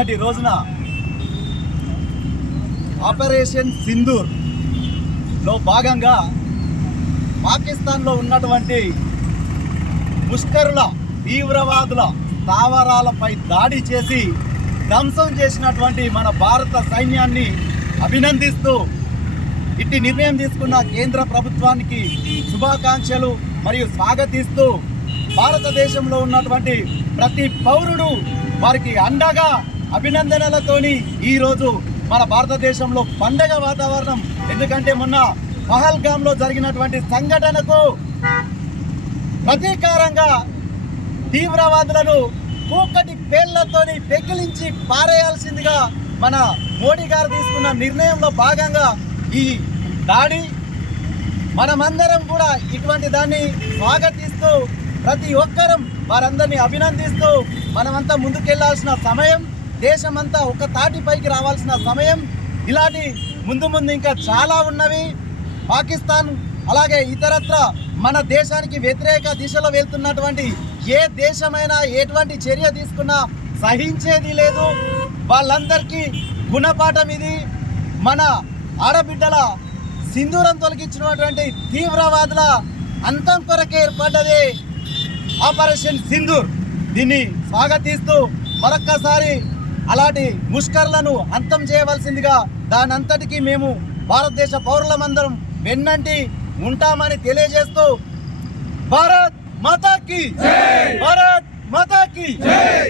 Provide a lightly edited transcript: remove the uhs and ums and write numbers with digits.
నిన్నటి రోజున ఆపరేషన్ సింధూర్ లో భాగంగా పాకిస్తాన్లో ఉన్నటువంటి ముష్కరుల తీవ్రవాదుల స్థావరాలపై దాడి చేసి ధ్వంసం చేసినటువంటి మన భారత సైన్యాన్ని అభినందిస్తూ ఇట్టి నిర్ణయం తీసుకున్న కేంద్ర ప్రభుత్వానికి శుభాకాంక్షలు మరియు స్వాగతిస్తూ భారతదేశంలో ఉన్నటువంటి ప్రతి పౌరుడు వారికి అండగా అభినందనలతోని ఈరోజు మన భారతదేశంలో పండగ వాతావరణం. ఎందుకంటే మొన్న పహల్గామ్లో జరిగినటువంటి సంఘటనకు ప్రతీకారంగా తీవ్రవాదులను కూకటి పేళ్లతోని పెకిలించి పారేయాల్సిందిగా మన మోడీ గారు తీసుకున్న నిర్ణయంలో భాగంగా ఈ దాడి మనమందరం కూడా ఇటువంటి దాన్ని స్వాగతిస్తూ ప్రతి ఒక్కరం వారందరినీ అభినందిస్తూ మనమంతా ముందుకెళ్లాల్సిన సమయం, దేశమంతా ఒక తాటిపైకి రావాల్సిన సమయం. ఇలాంటి ముందు ఇంకా చాలా ఉన్నవి. పాకిస్తాన్ అలాగే ఇతరత్ర మన దేశానికి వ్యతిరేక దిశలో వెళ్తున్నటువంటి ఏ దేశమైనా ఎటువంటి చర్య తీసుకున్నా సహించేది లేదు. వాళ్ళందరికీ గుణపాఠం ఇది. మన ఆడబిడ్డల సింధూరం తొలగించినటువంటి తీవ్రవాదుల అంతం కొరకే ఏర్పడ్డది ఆపరేషన్ సింధూర్. దీన్ని స్వాగతిస్తూ మరొక్కసారి అలాంటి ముష్కర్లను అంతం చేయవలసిందిగా దానంతటికీ మేము భారతదేశ పౌరులమందరం వెన్నంటి ఉంటామని తెలియజేస్తూ భారత్ మాతాకి జై, భారత్ మాతాకి జై.